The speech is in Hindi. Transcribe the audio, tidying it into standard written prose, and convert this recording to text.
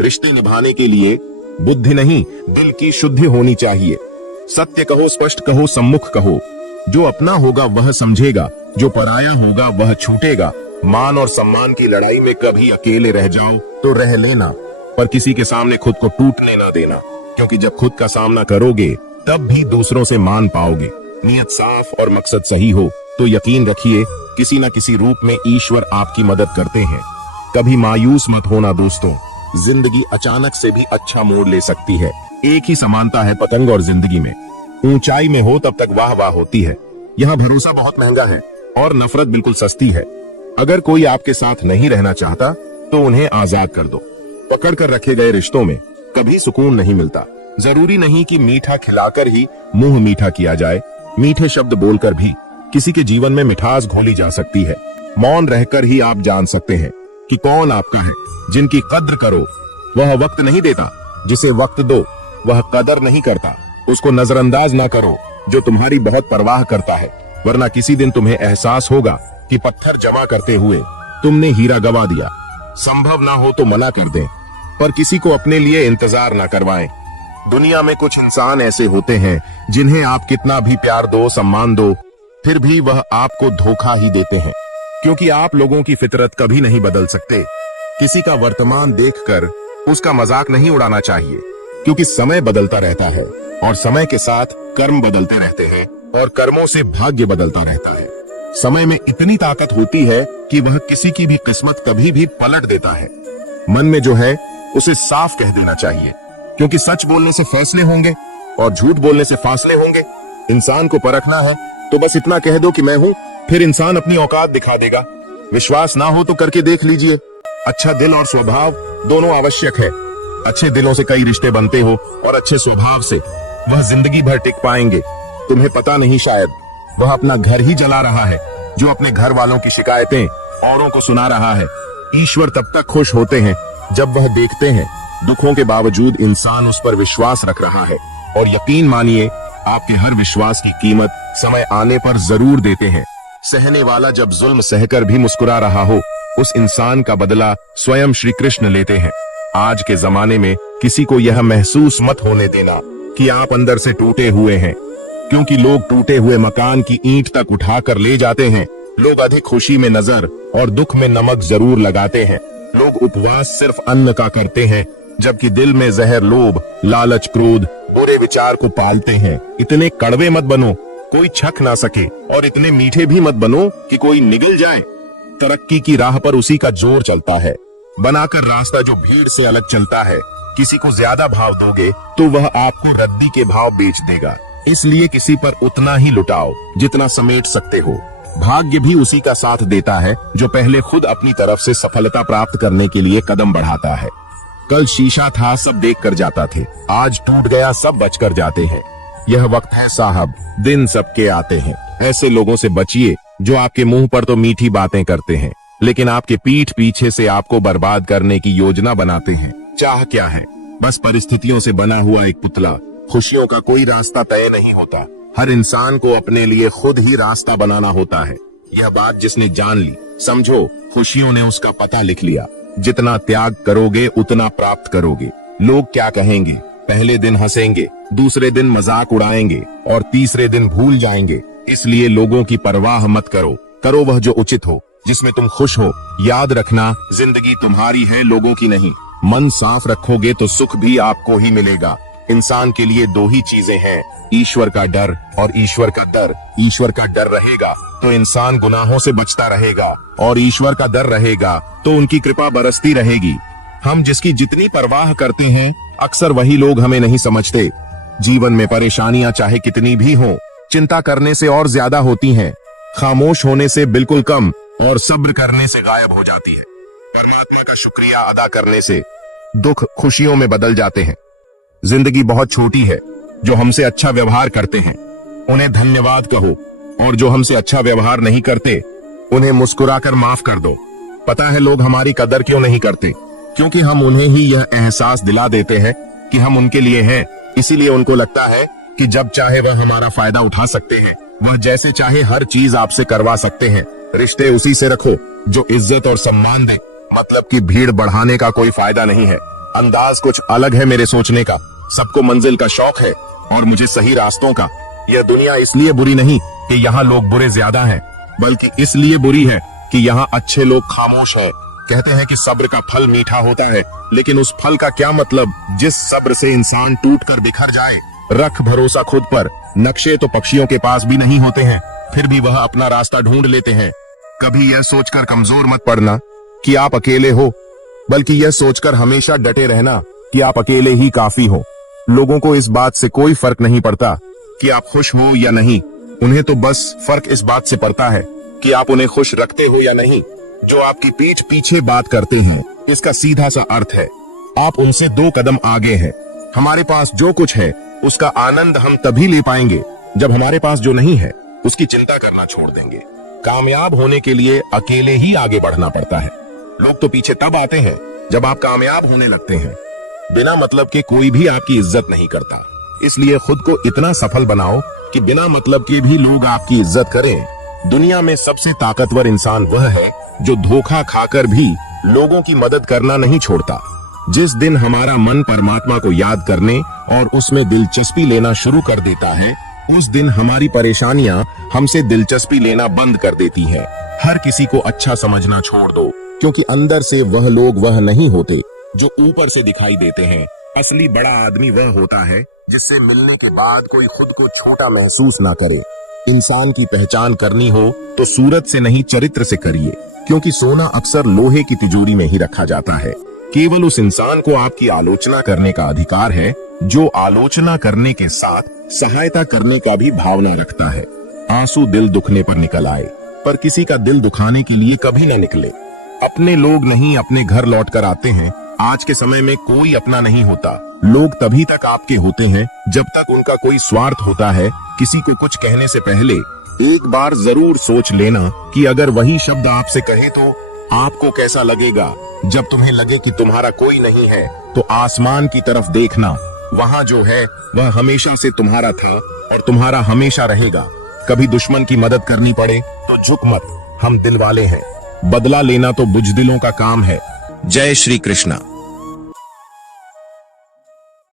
रिश्ते निभाने के लिए बुद्धि नहीं, दिल की शुद्धि होनी चाहिए। सत्य कहो, स्पष्ट कहो, सम्मुख कहो। जो अपना होगा वह समझेगा, जो पराया होगा वह छूटेगा। मान और सम्मान की लड़ाई में कभी अकेले रह जाओ तो रह लेना, पर किसी के सामने खुद को टूटने ना देना, क्योंकि जब खुद का सामना करोगे तब भी दूसरों से मान पाओगे। नियत साफ और मकसद सही हो तो यकीन रखिए किसी न किसी रूप में ईश्वर आपकी मदद करते हैं। कभी मायूस मत होना दोस्तों, जिंदगी अचानक से भी अच्छा मोड़ ले सकती है। एक ही समानता है पतंग और जिंदगी में, ऊंचाई में हो तब तक वाह वाह होती है। यहाँ भरोसा बहुत महंगा है और नफरत बिल्कुल सस्ती है। अगर कोई आपके साथ नहीं रहना चाहता तो उन्हें आजाद कर दो। पकड़ कर रखे गए रिश्तों में कभी सुकून नहीं मिलता। जरूरी नहीं कि मीठा खिलाकर ही मुंह मीठा किया जाए, मीठे शब्द बोलकर भी किसी के जीवन में मिठास घोली जा सकती है। मौन रहकर ही आप जान सकते हैं कि कौन आपका है। जिनकी कद्र करो वह वक्त नहीं देता, जिसे वक्त दो वह कदर नहीं करता। उसको नजरअंदाज ना करो जो तुम्हारी बहुत परवाह करता है, वरना किसी दिन तुम्हें एहसास होगा कि पत्थर जमा करते हुए तुमने हीरा गवा दिया। संभव ना हो तो मना कर दें, पर किसी को अपने लिए इंतजार ना करवाएं। दुनिया में कुछ इंसान ऐसे होते हैं जिन्हें आप कितना भी प्यार दो, सम्मान दो, फिर भी वह आपको धोखा ही देते हैं, क्योंकि आप लोगों की फितरत कभी नहीं बदल सकते। किसी का वर्तमान देखकर उसका मजाक नहीं उड़ाना चाहिए, क्योंकि समय बदलता रहता है और समय के साथ कर्म बदलते रहते हैं और कर्मों से भाग्य बदलता रहता है। समय में इतनी ताकत होती है कि वह किसी की भी किस्मत कभी भी पलट देता है। मन में जो है उसे साफ कह देना चाहिए, क्योंकि सच बोलने से फैसले होंगे और झूठ बोलने से फासले होंगे। इंसान को परखना है तो बस इतना कह दो कि मैं हूँ, फिर इंसान अपनी औकात दिखा देगा। विश्वास ना हो तो करके देख लीजिए। अच्छा दिल और स्वभाव दोनों आवश्यक है। अच्छे दिलों से कई रिश्ते बनते हो और अच्छे स्वभाव से वह जिंदगी भर टिक पाएंगे। तुम्हें पता नहीं, शायद वह अपना घर ही जला रहा है जो अपने घर वालों की शिकायतें औरों को सुना रहा है। ईश्वर तब तक खुश होते हैं जब वह देखते हैं दुखों के बावजूद इंसान उस पर विश्वास रख रहा है। और यकीन मानिए आपके हर विश्वास की कीमत समय आने पर जरूर देते हैं। सहने वाला जब जुल्म सहकर भी मुस्कुरा रहा हो, उस इंसान का बदला स्वयं श्री कृष्ण लेते हैं। आज के जमाने में किसी को यह महसूस मत होने देना कि आप अंदर से टूटे हुए हैं, क्योंकि लोग टूटे हुए मकान की ईंट तक उठाकर ले जाते हैं। लोग अधिक खुशी में नजर और दुख में नमक जरूर लगाते हैं। लोग उपवास सिर्फ अन्न का करते हैं, जबकि दिल में जहर लोभ, लालच, क्रोध, बुरे विचार को पालते हैं। इतने कड़वे मत बनो कोई छक ना सके, और इतने मीठे भी मत बनो कि कोई निगल जाए। तरक्की की राह पर उसी का जोर चलता है, बनाकर रास्ता जो भीड़ से अलग चलता है। किसी को ज्यादा भाव दोगे तो वह आपको रद्दी के भाव बेच देगा। इसलिए किसी पर उतना ही लुटाओ जितना समेट सकते हो। भाग्य भी उसी का साथ देता है जो पहले खुद अपनी तरफ से सफलता प्राप्त करने के लिए कदम बढ़ाता है। कल शीशा था, सब देख कर जाता थे, आज टूट गया, सब बच कर जाते हैं। यह वक्त है साहब, दिन सबके आते हैं। ऐसे लोगों से बचिए जो आपके मुंह पर तो मीठी बातें करते हैं, लेकिन आपके पीठ पीछे से आपको बर्बाद करने की योजना बनाते हैं। चाह क्या है? बस परिस्थितियों से बना हुआ एक पुतला। खुशियों का कोई रास्ता तय नहीं होता, हर इंसान को अपने लिए खुद ही रास्ता बनाना होता है। यह बात जिसने जान ली, समझो खुशियों ने उसका पता लिख लिया। जितना त्याग करोगे उतना प्राप्त करोगे। लोग क्या कहेंगे? पहले दिन हंसेंगे, दूसरे दिन मजाक उड़ाएंगे और तीसरे दिन भूल जाएंगे। इसलिए लोगों की परवाह मत करो, करो वह जो उचित हो, जिसमें तुम खुश हो। याद रखना, जिंदगी तुम्हारी है, लोगों की नहीं। मन साफ रखोगे तो सुख भी आपको ही मिलेगा। इंसान के लिए दो ही चीजें हैं, ईश्वर का डर और ईश्वर का डर। ईश्वर का डर रहेगा तो इंसान गुनाहों से बचता रहेगा, और ईश्वर का डर रहेगा तो उनकी कृपा बरसती रहेगी। हम जिसकी जितनी परवाह करते हैं, अक्सर वही लोग हमें नहीं समझते। जीवन में परेशानियां चाहे कितनी भी हों, चिंता करने से और ज्यादा होती हैं, खामोश होने से बिल्कुल कम, और सब्र करने से गायब हो जाती है। परमात्मा का शुक्रिया अदा करने से दुख खुशियों में बदल जाते हैं। जिंदगी बहुत छोटी है, जो हमसे अच्छा व्यवहार करते हैं उन्हें धन्यवाद कहो, और जो हमसे अच्छा व्यवहार नहीं करते उन्हें मुस्कुराकर माफ कर दो। पता है लोग हमारी कदर क्यों नहीं करते? क्योंकि हम उन्हें ही यह एहसास दिला देते हैं कि हम उनके लिए हैं। इसीलिए उनको लगता है कि जब चाहे वह हमारा फायदा उठा सकते हैं, वह जैसे चाहे हर चीज आपसे करवा सकते हैं। रिश्ते उसी से रखो जो इज्जत और सम्मान दे, मतलब कि भीड़ बढ़ाने का कोई फायदा नहीं है। अंदाज कुछ अलग है मेरे सोचने का। सबको मंजिल का शौक है और मुझे सही रास्तों का। यह दुनिया इसलिए बुरी नहीं कि यहाँ लोग बुरे ज्यादा हैं, बल्कि इसलिए बुरी है कि यहाँ अच्छे लोग खामोश हैं। कहते हैं कि सब्र का फल मीठा होता है, लेकिन उस फल का क्या मतलब जिस सब्र से इंसान टूट कर बिखर जाए। रख भरोसा खुद पर। नक्शे तो पक्षियों के पास भी नहीं होते हैं, फिर भी वह अपना रास्ता ढूंढ लेते हैं। कभी यह सोचकर कमजोर मत पड़ना कि आप अकेले हो, बल्कि यह सोचकर हमेशा डटे रहना कि आप अकेले ही काफी हो। लोगों को इस बात से कोई फर्क नहीं पड़ता कि आप खुश हो या नहीं। उन्हें तो बस फर्क इस बात से पड़ता है कि आप उन्हें खुश रखते हो या नहीं। जो आपकी पीठ पीछे बात करते हैं, इसका सीधा सा अर्थ है आप उनसे 2 कदम आगे हैं। हमारे पास जो कुछ है उसका आनंद हम तभी ले पाएंगे जब हमारे पास जो नहीं है उसकी चिंता करना छोड़ देंगे। कामयाब होने के लिए अकेले ही आगे बढ़ना पड़ता है। लोग तो पीछे तब आते हैं जब आप कामयाब होने लगते हैं। बिना मतलब के कोई भी आपकी इज्जत नहीं करता, इसलिए खुद को इतना सफल बनाओ कि बिना मतलब के भी लोग आपकी इज्जत करें। दुनिया में सबसे ताकतवर इंसान वह है जो धोखा खाकर भी लोगों की मदद करना नहीं छोड़ता। जिस दिन हमारा मन परमात्मा को याद करने और उसमें दिलचस्पी लेना शुरू कर देता है, उस दिन हमारी परेशानियां हमसे दिलचस्पी लेना बंद कर देती है। हर किसी को अच्छा समझना छोड़ दो, क्योंकि अंदर से वह लोग वह नहीं होते जो ऊपर से दिखाई देते हैं। असली बड़ा आदमी वह होता है जिससे मिलने के बाद कोई खुद को छोटा महसूस ना करे। इंसान की पहचान करनी हो तो सूरत से नहीं चरित्र से करिए, क्योंकि सोना अक्सर लोहे की तिजोरी में ही रखा जाता है। केवल उस इंसान को आपकी आलोचना करने का अधिकार है जो आलोचना करने के साथ सहायता करने का भी भावना रखता है। आंसू दिल दुखने पर निकल आए, पर किसी का दिल दुखाने के लिए कभी न निकले। अपने लोग नहीं अपने घर लौट कर आते हैं। आज के समय में कोई अपना नहीं होता। लोग तभी तक आपके होते हैं जब तक उनका कोई स्वार्थ होता है। किसी को कुछ कहने से पहले एक बार जरूर सोच लेना कि अगर वही शब्द आपसे कहे तो आपको कैसा लगेगा। जब तुम्हें लगे कि तुम्हारा कोई नहीं है तो आसमान की तरफ देखना, वहाँ जो है वह हमेशा से तुम्हारा था और तुम्हारा हमेशा रहेगा। कभी दुश्मन की मदद करनी पड़े तो झुक मत, हम दिल वाले हैं। बदला लेना तो बुजदिलों का काम है। जय श्री कृष्णा।